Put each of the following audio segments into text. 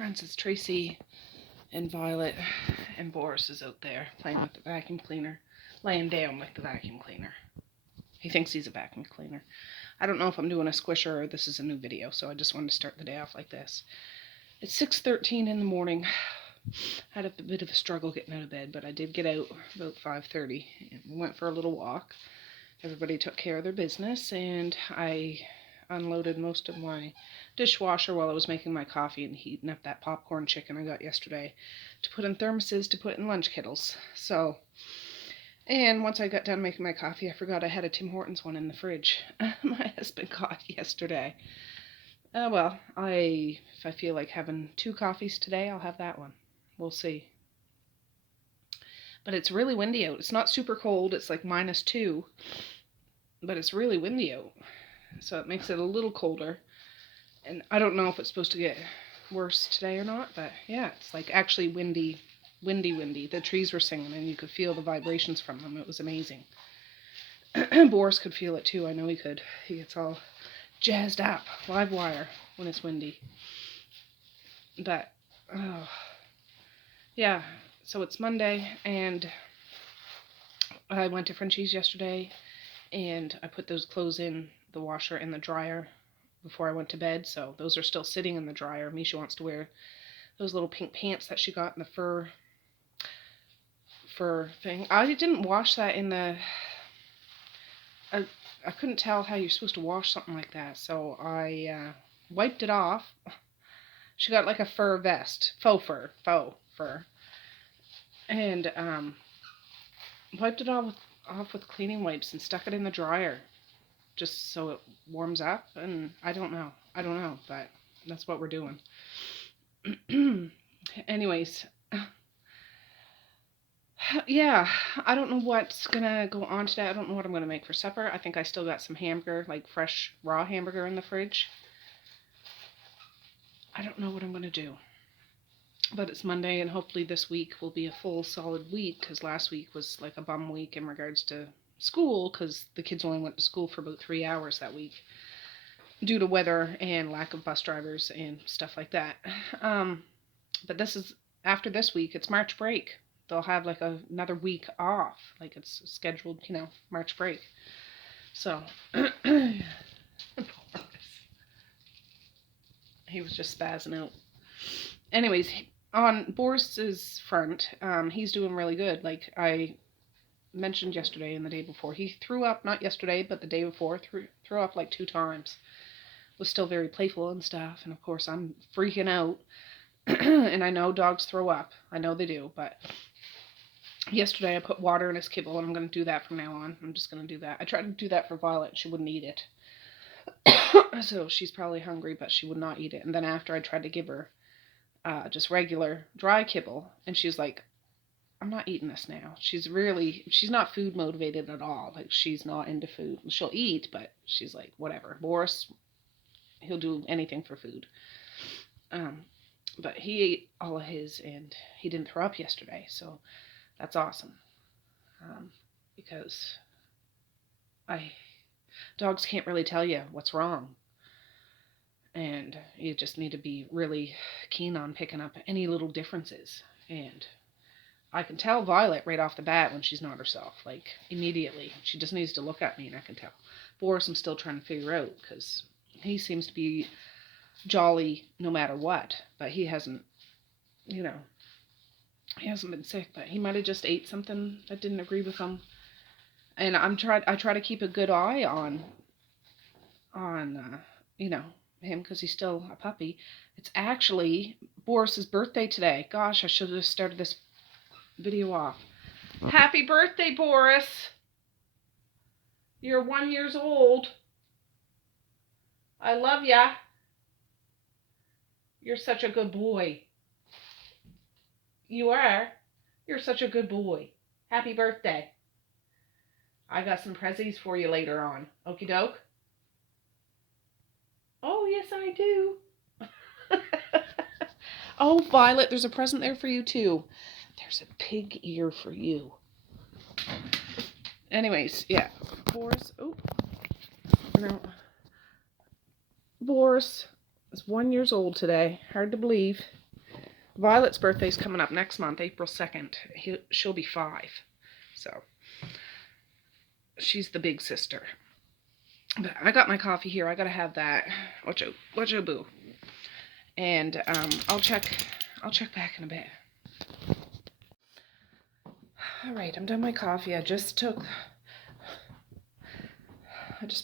friends, it's Tracey and Violet, and Boris is out there playing with the vacuum cleaner, laying down with the vacuum cleaner. He thinks he's a vacuum cleaner. I don't know if I'm doing a squisher or this is a new video, so I just wanted to start the day off like this. It's 6:13 in the morning. Had a bit of a struggle getting out of bed, but I did get out about 5:30 and went for a little walk. Everybody took care of their business, and I unloaded most of my dishwasher while I was making my coffee and heating up that popcorn chicken I got yesterday to put in thermoses to put in lunch kettles. So, and once I got done making my coffee, I forgot I had a Tim Hortons one in the fridge. My husband got yesterday. Well, if I feel like having 2 coffees today, I'll have that one. We'll see. But it's really windy out. It's not super cold. It's like -2. But it's really windy out. So it makes it a little colder. And I don't know if it's supposed to get worse today or not. But yeah, it's like actually windy. The trees were singing and you could feel the vibrations from them. It was amazing. Boris could feel it too. I know he could. He gets all jazzed up. Live wire when it's windy. But, oh. Yeah, so it's Monday, and I went to Frenchie's yesterday, and I put those clothes in the washer and the dryer before I went to bed, so those are still sitting in the dryer. Misha wants to wear those little pink pants that she got in the fur thing. I didn't wash that in the... I couldn't tell how you're supposed to wash something like that, so I wiped it off. She got like a fur vest, faux fur, and wiped it off with cleaning wipes and stuck it in the dryer just so it warms up. And I don't know, but that's what we're doing. Anyways, yeah, I don't know what's gonna go on today. I don't know what I'm gonna make for supper. I think I still got some hamburger, like fresh raw hamburger in the fridge. I don't know what I'm gonna do. But it's Monday, and hopefully this week will be a full, solid week, because last week was like a bum week in regards to school, because the kids only went to school for about 3 hours that week, due to weather and lack of bus drivers and stuff like that. But this is, after this week, it's March break. They'll have like another week off, like it's scheduled, March break. So, he was just spazzing out. Anyways, on Boris's front, he's doing really good. Like I mentioned yesterday and the day before, he threw up, not yesterday, but the day before, threw up like 2 times. Was still very playful and stuff, and of course I'm freaking out. And I know dogs throw up. I know they do, but yesterday I put water in his kibble, and I'm going to do that from now on. I'm just going to do that. I tried to do that for Violet. She wouldn't eat it. So she's probably hungry, but she would not eat it. And then after I tried to give her just regular dry kibble, and she's like, I'm not eating this now. She's not food motivated at all. Like, she's not into food. She'll eat, but she's like, whatever. Boris, he'll do anything for food. But he ate all of his, and he didn't throw up yesterday, so that's awesome. Because dogs can't really tell you what's wrong. And you just need to be really keen on picking up any little differences. And I can tell Violet right off the bat when she's not herself. Like, immediately. She just needs to look at me and I can tell. Boris, I'm still trying to figure out, because he seems to be jolly no matter what. But he hasn't, he hasn't been sick. But he might have just ate something that didn't agree with him. And I try to keep a good eye on him, because he's still a puppy. It's actually Boris's birthday today. Gosh, I should have started this video off. Happy birthday, Boris! You're 1 year old. I love ya. You're such a good boy. You are. You're such a good boy. Happy birthday. I got some prezzies for you later on. Okie doke? Oh, yes, I do. Oh, Violet, there's a present there for you, too. There's a pig ear for you. Anyways, yeah. Boris, Boris is 1 year old today. Hard to believe. Violet's birthday's coming up next month, April 2nd. She'll be 5. So, she's the big sister. But I got my coffee here. I gotta have that. Watcho boo. And I'll check back in a bit. Alright, I'm done my coffee. I just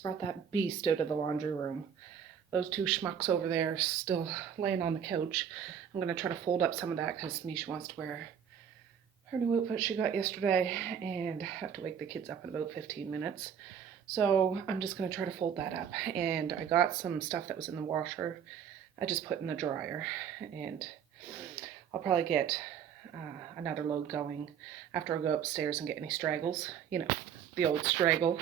brought that beast out of the laundry room. Those 2 schmucks over there still laying on the couch. I'm going to try to fold up some of that because Misha wants to wear her new outfit she got yesterday and have to wake the kids up in about 15 minutes. So I'm just going to try to fold that up. And I got some stuff that was in the washer. I just put in the dryer. And I'll probably get another load going after I go upstairs and get any straggles. You know, the old straggle.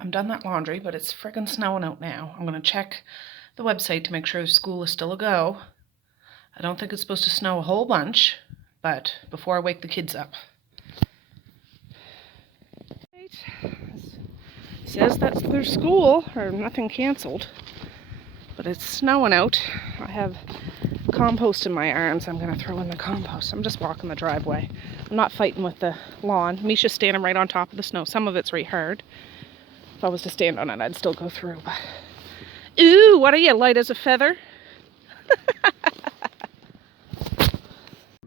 I'm done that laundry, but it's friggin' snowing out now. I'm going to check the website to make sure school is still a go. I don't think it's supposed to snow a whole bunch, but before I wake the kids up. Right. It says that there's school, or nothing canceled, but it's snowing out. I have compost in my arms. I'm going to throw in the compost. I'm just walking the driveway. I'm not fighting with the lawn. Misha's standing right on top of the snow. Some of it's really hard. If I was to stand on it, I'd still go through. But... Ooh, what are you, light as a feather?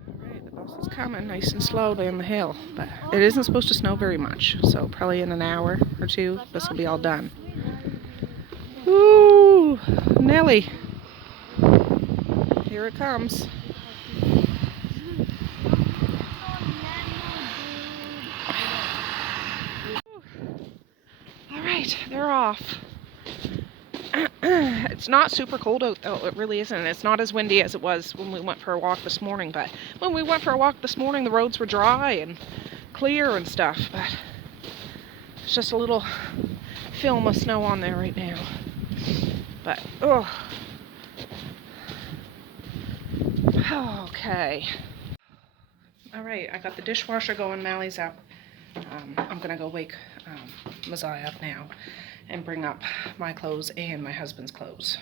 Alright, the bus is coming nice and slow down the hill. But it isn't supposed to snow very much. So probably in an hour or 2, this will be all done. Ooh, Nelly. Here it comes. Alright, they're off. It's not super cold out though, it really isn't. It's not as windy as it was when we went for a walk this morning, but when we went for a walk this morning the roads were dry and clear and stuff, but it's just a little film of snow on there right now. But, oh. Okay. Alright, I got the dishwasher going, Mally's up. I'm gonna go wake Messiah up now and bring up my clothes and my husband's clothes.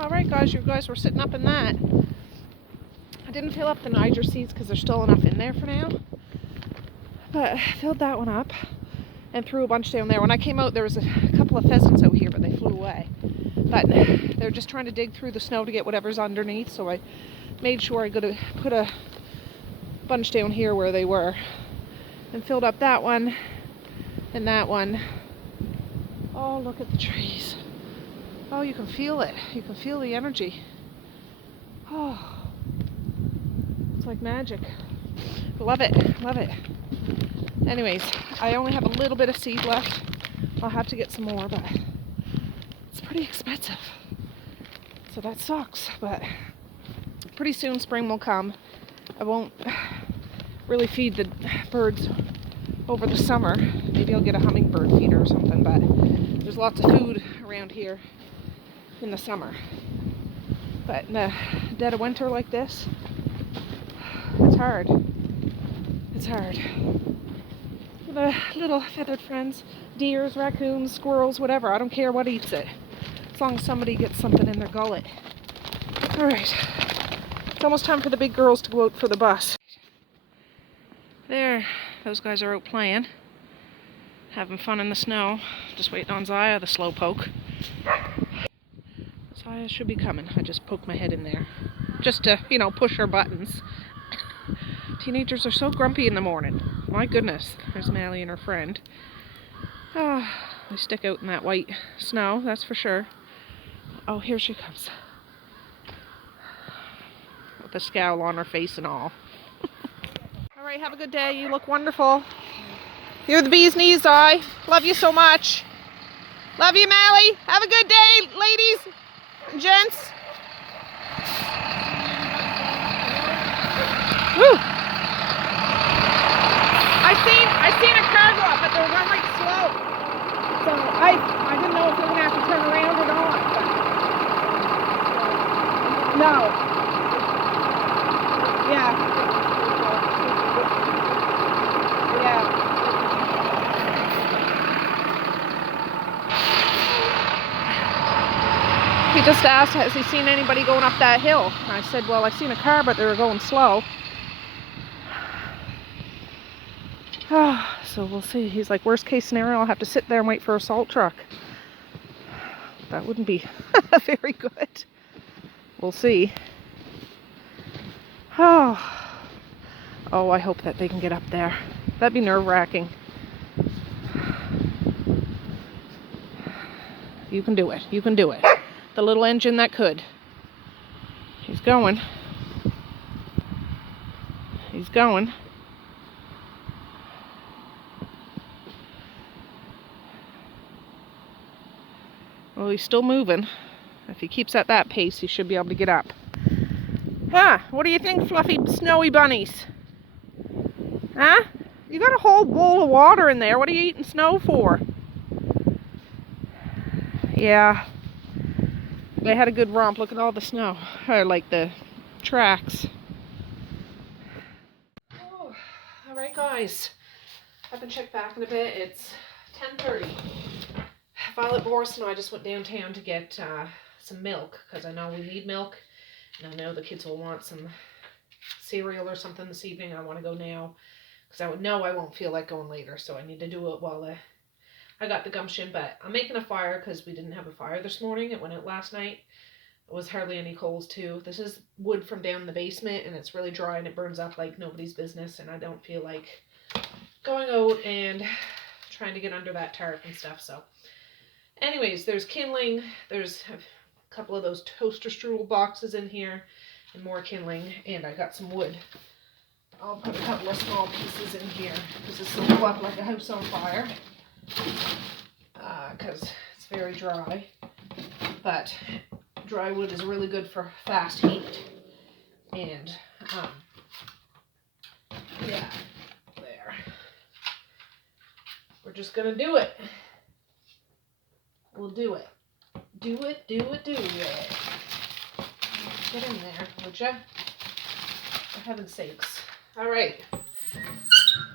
Alright guys, you guys were sitting up in that. I didn't fill up the Niger seeds because there's still enough in there for now. But I filled that one up and threw a bunch down there. When I came out there was a couple of pheasants out here, but they flew away. But they're just trying to dig through the snow to get whatever's underneath, so I made sure I put a bunch down here where they were. And filled up that one and that one. Oh, look at the trees. Oh, you can feel it. You can feel the energy. Oh, it's like magic. Love it, love it. Anyways, I only have a little bit of seed left. I'll have to get some more, but it's pretty expensive. So that sucks, but pretty soon spring will come. I won't really feed the birds over the summer. Maybe I'll get a hummingbird feeder or something, but there's lots of food around here in the summer. But in the dead of winter like this, it's hard. It's hard. The little feathered friends, deers, raccoons, squirrels, whatever, I don't care what eats it, as long as somebody gets something in their gullet. Alright, it's almost time for the big girls to go out for the bus. There, those guys are out playing, having fun in the snow, just waiting on Zaya, the slowpoke. Zaya should be coming. I just poked my head in there, just to, you know, push her buttons. Teenagers are so grumpy in the morning. My goodness. There's Mally and her friend. Oh, they stick out in that white snow, that's for sure. Oh, here she comes. With a scowl on her face and all. Alright, have a good day. You look wonderful. You're the bee's knees, I love you so much. Love you, Mally. Have a good day, ladies and gents. Woo! I seen a car go up, but they were going like slow. So I didn't know if we were going to have to turn around or not. But no. Yeah. Yeah. He just asked, has he seen anybody going up that hill? And I said, well, I seen a car, but they were going slow. So we'll see. He's like, worst case scenario, I'll have to sit there and wait for a salt truck. That wouldn't be very good. We'll see. Oh, I hope that they can get up there. That'd be nerve-wracking. You can do it. You can do it. The little engine that could. He's going. He's going. Well, he's still moving. If he keeps at that pace, he should be able to get up. Huh? What do you think, fluffy, snowy bunnies? Huh? You got a whole bowl of water in there. What are you eating snow for? Yeah. They had a good romp. Look at all the snow. Or like the tracks. Oh, alright guys. I haven't checked back in a bit. It's 10:30. Violet, Boris, and I just went downtown to get some milk, because I know we need milk, and I know the kids will want some cereal or something this evening. I want to go now, because I know I won't feel like going later, so I need to do it while I got the gumption. But I'm making a fire, because we didn't have a fire this morning. It went out last night. It was hardly any coals too. This is wood from down in the basement, and it's really dry, and it burns up like nobody's business, and I don't feel like going out and trying to get under that tarp and stuff, so... Anyways, there's kindling, there's a couple of those toaster strudel boxes in here, and more kindling, and I got some wood. I'll put a couple of small pieces in here, because this will go up like a house on fire, because it's very dry, but dry wood is really good for fast heat, and, yeah, there. We're just gonna do it. We'll do it. Do it, do it, do it. Get in there, would ya? For heaven's sakes. Alright.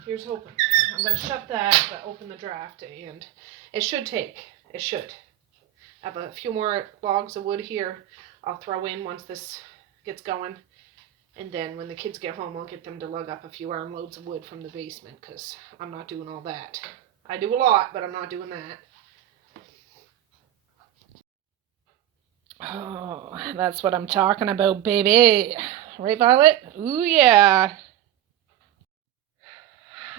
Here's hoping. I'm going to shut that, but open the draft, and it should take. It should. I have a few more logs of wood here I'll throw in once this gets going. And then when the kids get home, I'll get them to lug up a few armloads of wood from the basement, because I'm not doing all that. I do a lot, but I'm not doing that. Oh, that's what I'm talking about, baby. Right, Violet? Ooh, yeah.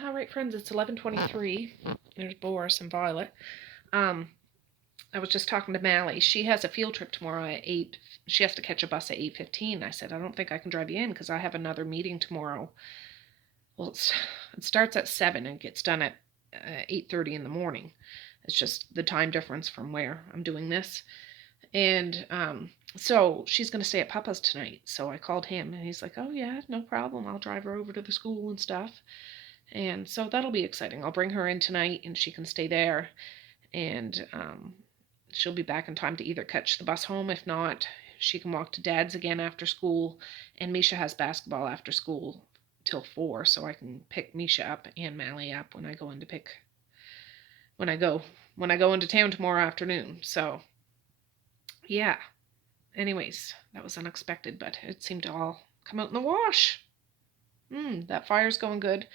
All right, friends, it's 11:23. There's Boris and Violet. I was just talking to Mally. She has a field trip tomorrow at 8. She has to catch a bus at 8:15. I said, I don't think I can drive you in because I have another meeting tomorrow. Well, it starts at 7 and gets done at 8:30 in the morning. It's just the time difference from where I'm doing this. And so she's going to stay at Papa's tonight. So I called him and he's like, oh yeah, no problem. I'll drive her over to the school and stuff. And so that'll be exciting. I'll bring her in tonight and she can stay there. And she'll be back in time to either catch the bus home. If not, she can walk to Dad's again after school. And Misha has basketball after school till 4. So I can pick Misha up and Mally up when I go into town tomorrow afternoon. So yeah. Anyways, that was unexpected, but it seemed to all come out in the wash. That fire's going good.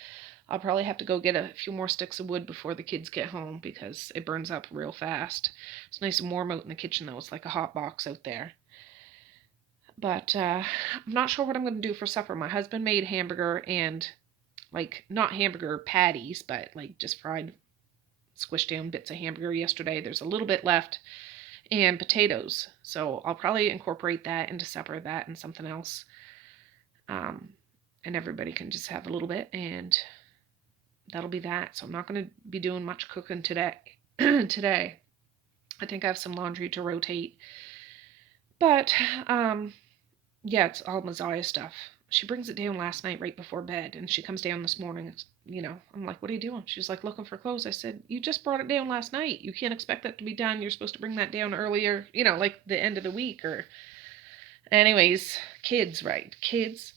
I'll probably have to go get a few more sticks of wood before the kids get home because it burns up real fast. It's nice and warm out in the kitchen though. It's like a hot box out there. But I'm not sure what I'm going to do for supper. My husband made hamburger and not hamburger patties, but just fried squished down bits of hamburger yesterday. There's a little bit left. And potatoes. So I'll probably incorporate that into supper, that and something else. And everybody can just have a little bit, and that'll be that. So I'm not going to be doing much cooking today. Today. I think I have some laundry to rotate. But, yeah, it's all Messiah stuff. She brings it down last night right before bed, and she comes down this morning. I'm like, what are you doing? She's like, looking for clothes. I said, you just brought it down last night. You can't expect that to be done. You're supposed to bring that down earlier, like the end of the week or... Anyways, kids, right? Kids.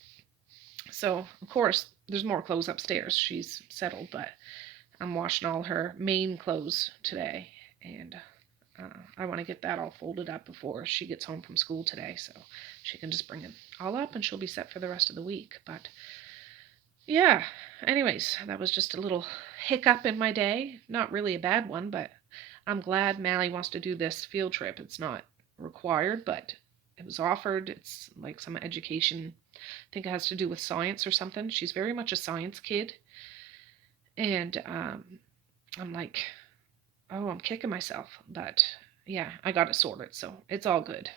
So, of course, there's more clothes upstairs. She's settled, but I'm washing all her main clothes today, and I want to get that all folded up before she gets home from school today, so she can just bring it all up and she'll be set for the rest of the week. But yeah, anyways, that was just a little hiccup in my day. Not really a bad one, but I'm glad Mally wants to do this field trip. It's not required, but it was offered. It's like some education. I think it has to do with science or something. She's very much a science kid. And I'm like, oh, I'm kicking myself. But yeah, I got it sorted, so it's all good.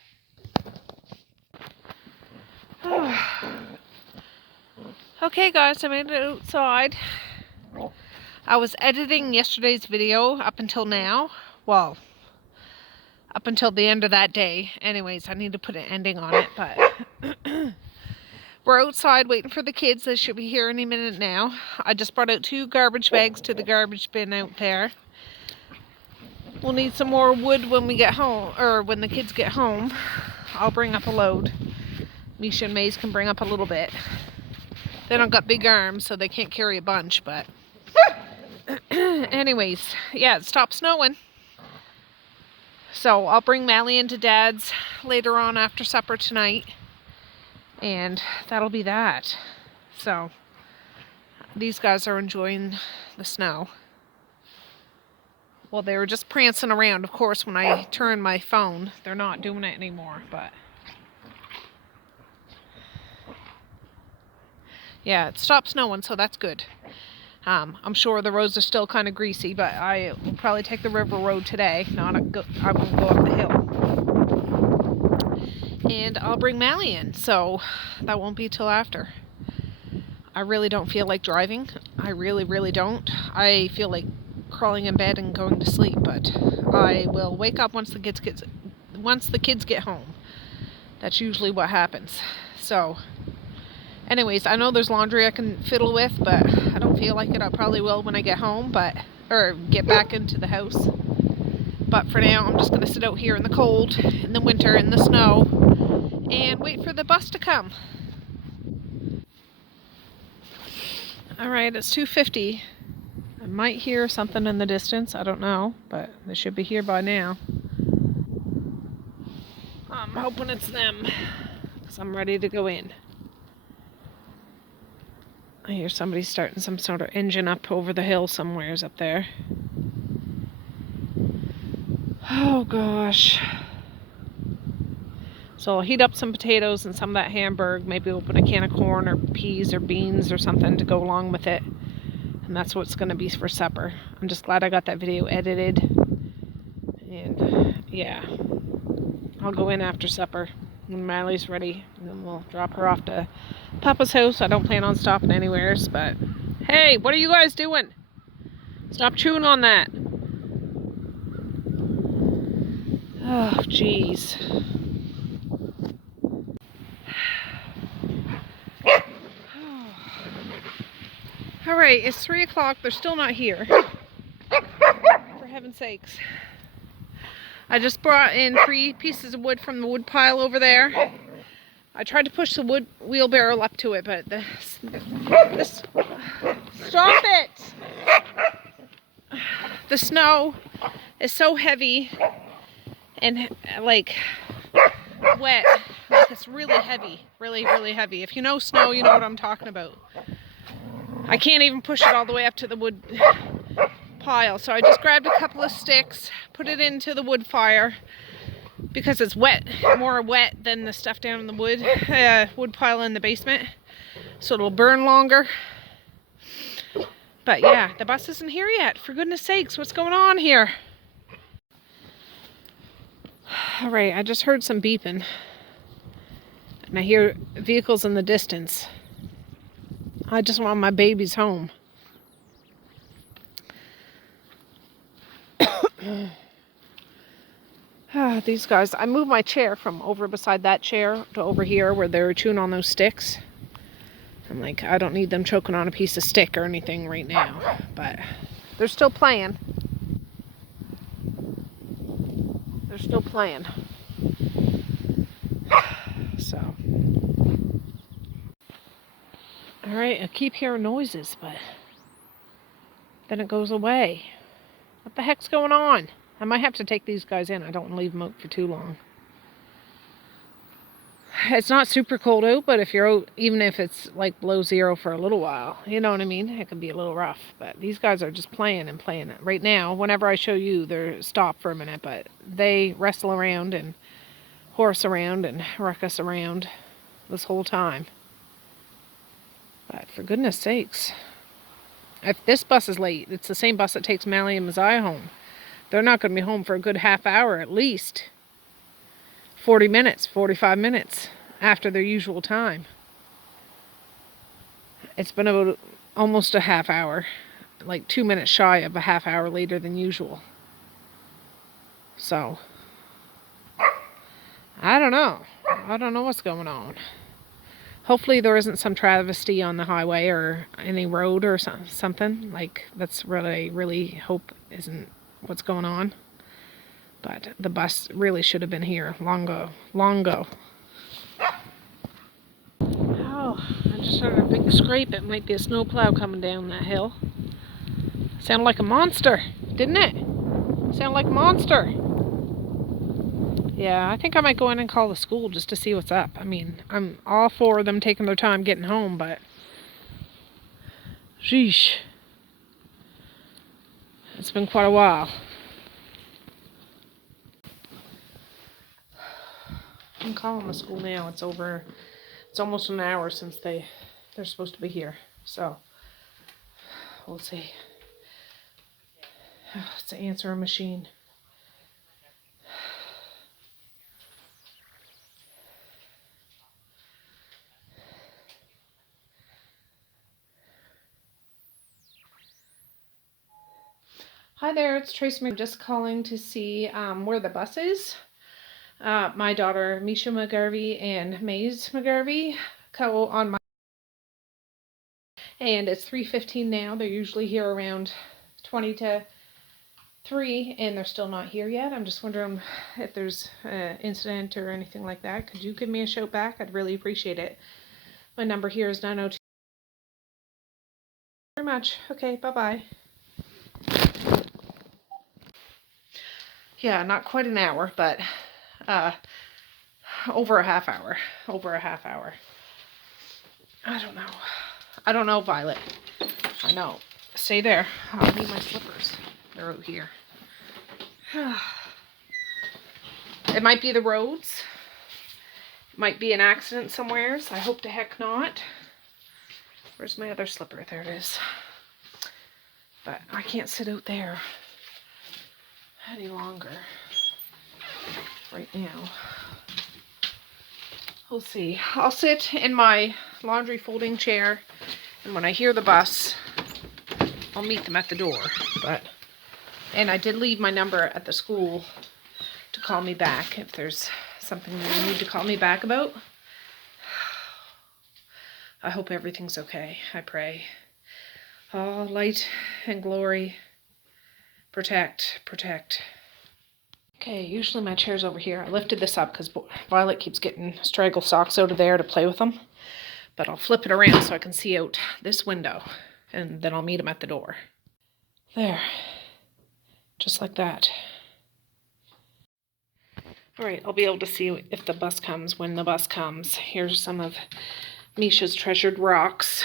Okay, guys, I made it outside. I was editing yesterday's video up until now. Well, up until the end of that day. Anyways, I need to put an ending on it, but we're outside waiting for the kids. They should be here any minute now. I just brought out 2 garbage bags to the garbage bin out there. We'll need some more wood when we get home, or when the kids get home. I'll bring up a load. Misha and Maze can bring up a little bit. They don't got big arms, so they can't carry a bunch, but... Anyways, yeah, it stopped snowing. So I'll bring Mally into Dad's later on after supper tonight. And that'll be that. So, these guys are enjoying the snow. Well, they were just prancing around, of course, when I turned my phone. They're not doing it anymore, but... yeah, it stopped snowing, so that's good. I'm sure the roads are still kind of greasy, but I will probably take the river road today. I won't go up the hill. And I'll bring Mally in, so that won't be till after. I really don't feel like driving. I really, really don't. I feel like crawling in bed and going to sleep, but I will wake up once the kids get home. That's usually what happens. So... anyways, I know there's laundry I can fiddle with, but I don't feel like it. I probably will when I get home, or get back into the house. But for now, I'm just going to sit out here in the cold, in the winter, in the snow, and wait for the bus to come. Alright, it's 2:50. I might hear something in the distance, I don't know, but they should be here by now. I'm hoping it's them, because I'm ready to go in. I hear somebody starting some sort of engine up over the hill somewheres up there. Oh gosh. So I'll heat up some potatoes and some of that hamburger, maybe open a can of corn or peas or beans or something to go along with it. And that's what's going to be for supper. I'm just glad I got that video edited. And yeah, I'll go in after supper when Miley's ready. And then we'll drop her off to Papa's house. I don't plan on stopping anywhere, but hey, what are you guys doing? Stop chewing on that. Oh, jeez. All right, it's 3 o'clock. They're still not here. For heaven's sakes. I just brought in 3 pieces of wood from the wood pile over there. I tried to push the wood wheelbarrow up to it, but stop it! The snow is so heavy and like wet. Like it's really heavy, really, really heavy. If you know snow, you know what I'm talking about. I can't even push it all the way up to the wood pile. So I just grabbed a couple of sticks, put it into the wood fire because it's wet, more wet than the stuff down in the wood pile in the basement. So it'll burn longer. But yeah, the bus isn't here yet. For goodness sakes, what's going on here? All right, I just heard some beeping. And I hear vehicles in the distance. I just want my babies home. These guys, I moved my chair from over beside that chair to over here where they were chewing on those sticks. I'm like, I don't need them choking on a piece of stick or anything right now. But they're still playing. They're still playing. So. Alright, I keep hearing noises, but then it goes away. What the heck's going on? I might have to take these guys in. I don't want to leave them out for too long. It's not super cold out, but if you're out, even if it's like below 0 for a little while, you know what I mean? It can be a little rough. But these guys are just playing and playing it. Right now, whenever I show you, they're stopped for a minute, but they wrestle around and horse around and ruckus around this whole time. But for goodness sakes, if this bus is late, it's the same bus that takes Mally and Messiah home. They're not going to be home for a good half hour at least. 40 minutes, 45 minutes after their usual time. It's been about almost a half hour, like 2 minutes shy of a half hour later than usual. So, I don't know. I don't know what's going on. Hopefully there isn't some travesty on the highway or any road or something. Like, that's what I really hope isn't what's going on. But the bus really should have been here long ago. Long ago. Oh, I just heard a big scrape. It might be a snowplow coming down that hill. Sounded like a monster, didn't it? Sounded like a monster. Yeah, I think I might go in and call the school just to see what's up. I mean, I'm all for them taking their time getting home, but sheesh. It's been quite a while. I'm calling the school now. It's almost an hour since they're supposed to be here. So, we'll see. It's an answering machine. Hi there, it's Tracey. I'm just calling to see where the bus is. My daughter Misha McGarvey and Maze McGarvey go on my, and it's 3:15 now. They're usually here around 20 to 3, and they're still not here yet. I'm just wondering if there's an incident or anything like that. Could you give me a shout back? I'd really appreciate it. My number here is 902. Very much. Okay, bye-bye. Yeah, not quite an hour, but over a half hour. I don't know, Violet. I know. Stay there. I'll need my slippers. They're out here. It might be the roads. It might be an accident somewhere. I hope to heck not. Where's my other slipper? There it is. But I can't sit out there any longer right now. We'll see. I'll sit in my laundry folding chair, and when I hear the bus, I'll meet them at the door. And I did leave my number at the school to call me back if there's something that you need to call me back about. I hope everything's okay. I pray. Oh, light and glory. Protect, protect. Okay, usually my chair's over here. I lifted this up because Violet keeps getting straggle socks out of there to play with them. But I'll flip it around so I can see out this window. And then I'll meet him at the door. There. Just like that. Alright, I'll be able to see if the bus comes when the bus comes. Here's some of Misha's treasured rocks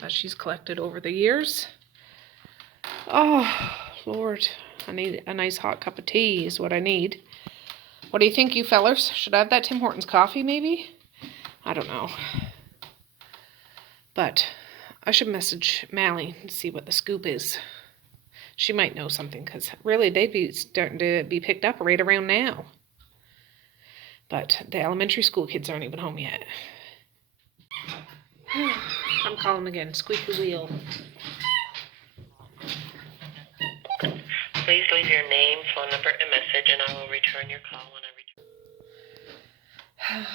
that she's collected over the years. Oh, Lord. I need a nice hot cup of tea is what I need. What do you think, you fellers? Should I have that Tim Hortons coffee, maybe? I don't know. But I should message Mally and see what the scoop is. She might know something, because really they'd be starting to be picked up right around now. But the elementary school kids aren't even home yet. I'm calling again. Squeaky wheel. Please leave your name, phone number, and message, and I will return your call when I return.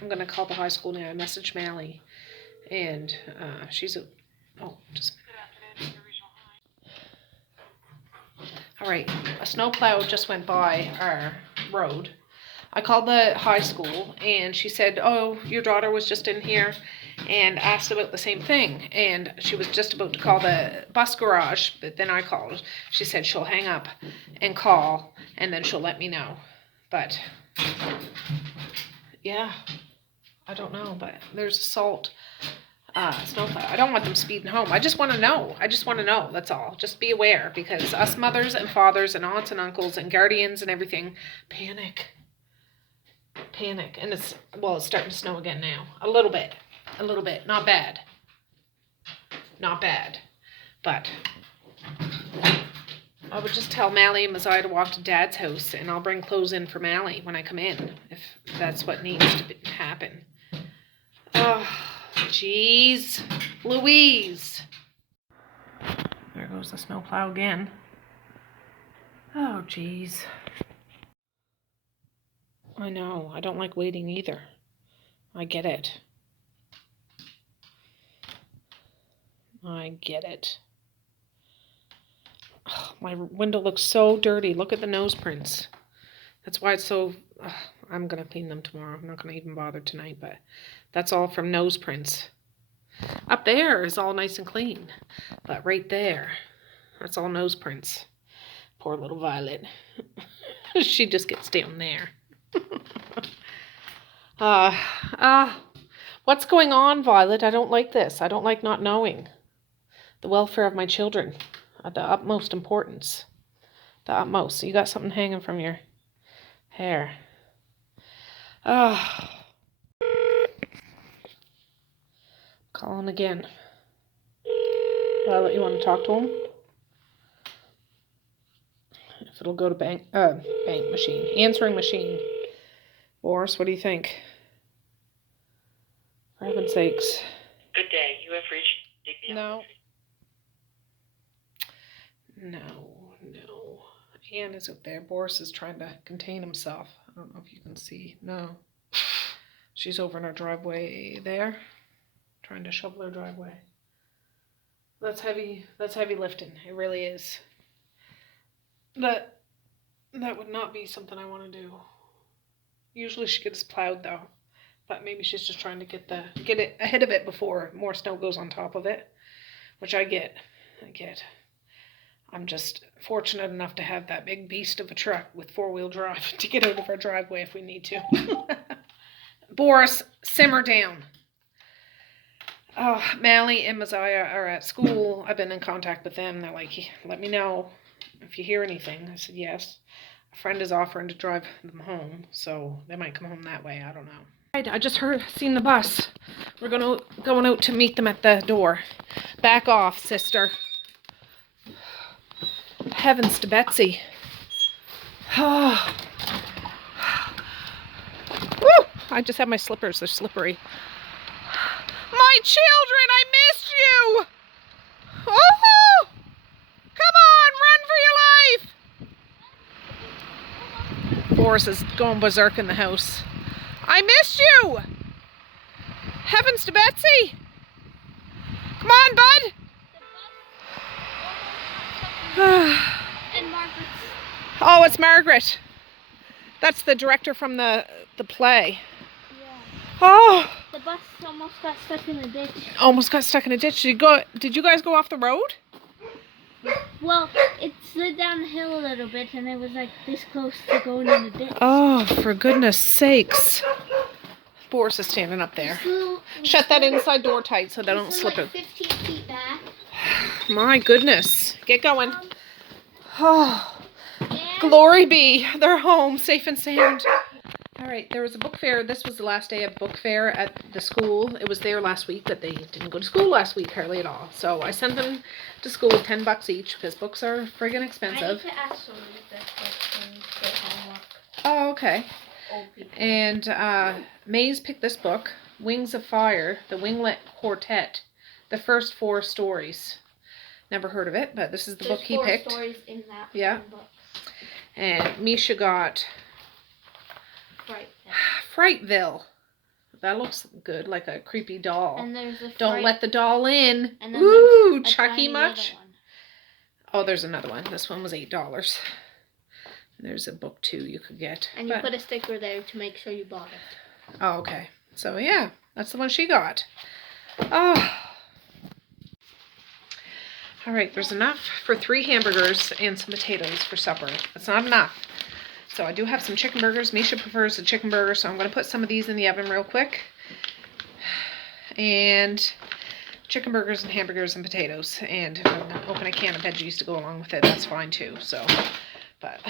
I'm going to call the high school now. I messaged Mally. And she's a... Oh, just a minute. Alright, a snowplow just went by our road. I called the high school and she said, oh, your daughter was just in here and asked about the same thing. And she was just about to call the bus garage, but then I called. She said she'll hang up and call and then she'll let me know. But, yeah, I don't know, but there's assault. Snowplow. I don't want them speeding home. I just want to know. That's all. Just be aware, because us mothers and fathers and aunts and uncles and guardians and everything panic. And it's starting to snow again now. A little bit. Not bad. But I would just tell Mally and Messiah to walk to Dad's house, and I'll bring clothes in for Mally when I come in, if that's what needs to happen. Oh, jeez. Louise. There goes the snowplow again. Oh, jeez. I know. I don't like waiting either. I get it. Oh, my window looks so dirty. Look at the nose prints. That's why it's so... I'm going to clean them tomorrow. I'm not going to even bother tonight, but that's all from nose prints. Up there is all nice and clean, but right there, that's all nose prints. Poor little Violet. She just gets down there. What's going on, Violet? I don't like this. I don't like not knowing. The welfare of my children at the utmost importance. The utmost. So you got something hanging from your hair. Calling again. Violet, you want to talk to him? If it'll go to bank machine. Answering machine. Boris, what do you think? For heaven's sakes. Good day. You have reached Digby. No. Anne is up there. Boris is trying to contain himself. I don't know if you can see. No. She's over in our driveway there. Trying to shovel her driveway. That's heavy lifting. It really is. That would not be something I want to do. Usually she gets plowed though. But maybe she's just trying to get it ahead of it before more snow goes on top of it. Which I get. I'm just fortunate enough to have that big beast of a truck with 4-wheel drive to get out of our driveway if we need to. Boris, simmer down. Oh, Mally and Messiah are at school. I've been in contact with them. They're like, let me know if you hear anything. I said, yes. A friend is offering to drive them home, so they might come home that way. I don't know. I just seen the bus. We're going out to meet them at the door. Back off, sister. Heavens to Betsy. Oh. Woo! I just have my slippers. They're slippery. My children, I missed you! Oh! Come on, run for your life! Boris is going berserk in the house. I missed you! Heavens to Betsy! Come on, bud! And Margaret's. Oh, it's Margaret. That's the director from the play. Yeah. Oh! The bus almost got stuck in the ditch. Almost got stuck in a ditch. Did you guys go off the road? Well, it slid down the hill a little bit, and it was like this close to going in the ditch. Oh, for goodness sakes. Boris is standing up there. Shut that inside door tight so they don't slip it. 15 feet back. My goodness. Get going. Oh, And glory be. They're home, safe and sound. All right, there was a book fair. This was the last day of book fair at the school. It was there last week, but they didn't go to school last week hardly at all. So I sent them to school with $10 each because books are friggin' I need expensive. to ask Sophie this question. Get homework. Oh, okay. Old people. And Maze picked this book, Wings of Fire, the Winglet Quartet, the first 4 stories. Never heard of it, but this is the book he picked. There's 4 stories in that Yeah. book. And Misha got Right. Frightville. That looks good, like a creepy doll. And there's a Don't let the doll in. And then Ooh, there's a Chucky tiny much? little one. Oh, there's another one. This one was $8. There's a book too you could get. And you put a sticker there to make sure you bought it. Oh, okay. So yeah, that's the one she got. Oh. All right, there's enough for 3 hamburgers and some potatoes for supper. That's not enough. So I do have some chicken burgers. Misha prefers the chicken burger, so I'm going to put some of these in the oven real quick. And chicken burgers and hamburgers and potatoes. And if I'm going to open a can of veggies to go along with it, that's fine too. So, but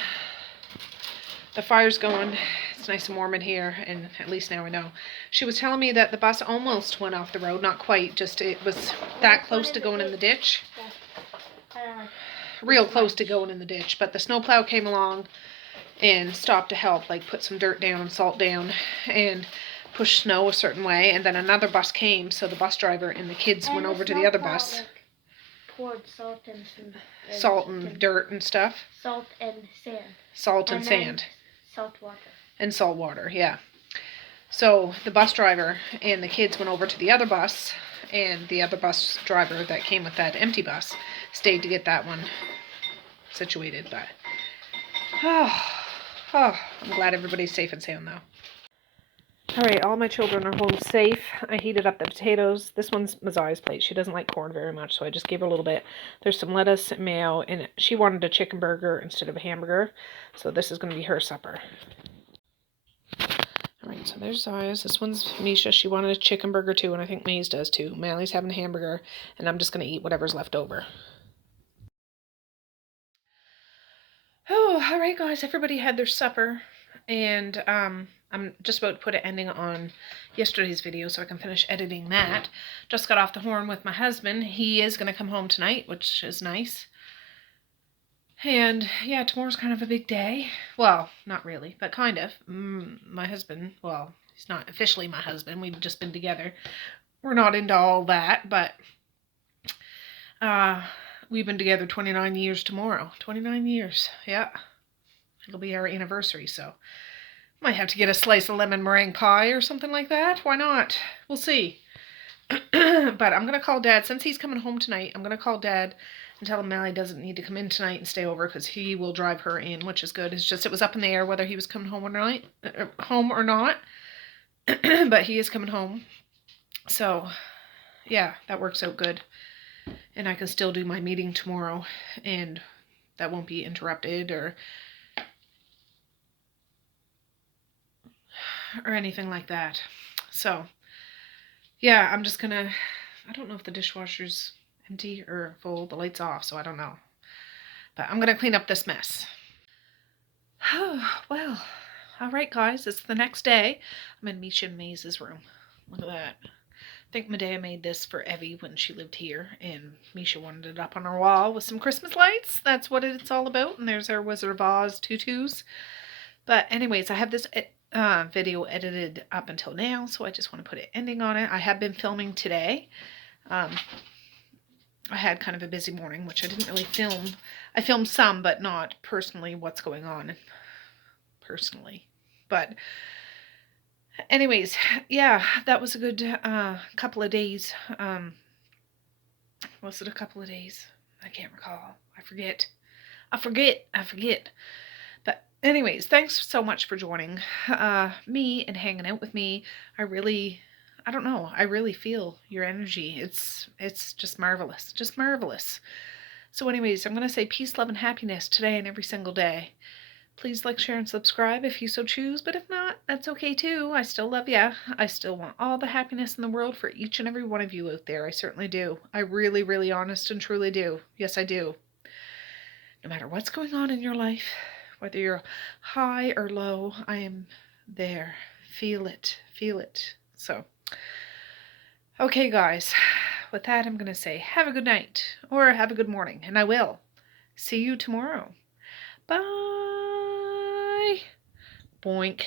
the fire's going. It's nice and warm in here, and at least now we know. She was telling me that the bus almost went off the road. Not quite, just it was that close to going in the ditch. Real close to going in the ditch. But the snowplow came along and stopped to help, like put some dirt down and salt down and push snow a certain way. And then another bus came, so the bus driver and the kids went over to the other bus. Poured salt and Salt and dirt and stuff. Salt and sand. Salt and sand. Salt water. And salt water, yeah. So the bus driver and the kids went over to the other bus, and the other bus driver that came with that empty bus stayed to get that one situated. But I'm glad everybody's safe and sound though. All right, all my children are home safe. I heated up the potatoes. This one's Mazai's plate. She doesn't like corn very much, so I just gave her a little bit. There's some lettuce and mayo, and she wanted a chicken burger instead of a hamburger, so this is going to be her supper. All right, so there's Zai's. This one's Misha. She wanted a chicken burger too, and I think Maze does too. Mally's having a hamburger, and I'm just going to eat whatever's left over. Oh, all right, guys. Everybody had their supper, and I'm just about to put an ending on yesterday's video so I can finish editing that. Just got off the horn with my husband. He is going to come home tonight, which is nice. And yeah, tomorrow's kind of a big day. Well, not really, but kind of. My husband, well, he's not officially my husband. We've just been together. We're not into all that, but we've been together 29 years tomorrow. 29 years, yeah. It'll be our anniversary, so might have to get a slice of lemon meringue pie or something like that. Why not? We'll see. But I'm going to call Dad. Since he's coming home tonight, I'm going to call Dad and tell him Mally doesn't need to come in tonight and stay over because he will drive her in, which is good. It's just it was up in the air whether he was coming home or not. But he is coming home. So, yeah, that works out good. And I can still do my meeting tomorrow, and that won't be interrupted or anything like that. So, yeah, I'm just gonna, I don't know if the dishwasher's empty or full. The light's off, so I don't know. But I'm gonna clean up this mess. Oh, well, all right, guys, it's the next day. I'm in Misha and Maze's room. Look at that. think Medea made this for Evie when she lived here, and Misha wanted it up on our wall with some Christmas lights. That's what it's all about. And there's our Wizard of Oz tutus. But anyways, I have this video edited up until now, so I just want to put an ending on it. I have been filming today. I had kind of a busy morning, which I didn't really film. I filmed some, but not personally what's going on personally. But anyways, yeah, that was a good couple of days. Was it a couple of days? I can't recall. I forget. But anyways, thanks so much for joining me and hanging out with me. I really feel your energy. It's just marvelous. Just marvelous. So anyways, I'm going to say peace, love, and happiness today and every single day. Please like, share, and subscribe if you so choose, but if not, that's okay too. I still love ya. I still want all the happiness in the world for each and every one of you out there. I certainly do. I really, really honest and truly do. Yes, I do. No matter what's going on in your life, whether you're high or low, I am there. Feel it. Feel it. So, okay, guys. With that, I'm going to say have a good night or have a good morning, and I will. See you tomorrow. Bye. Boink.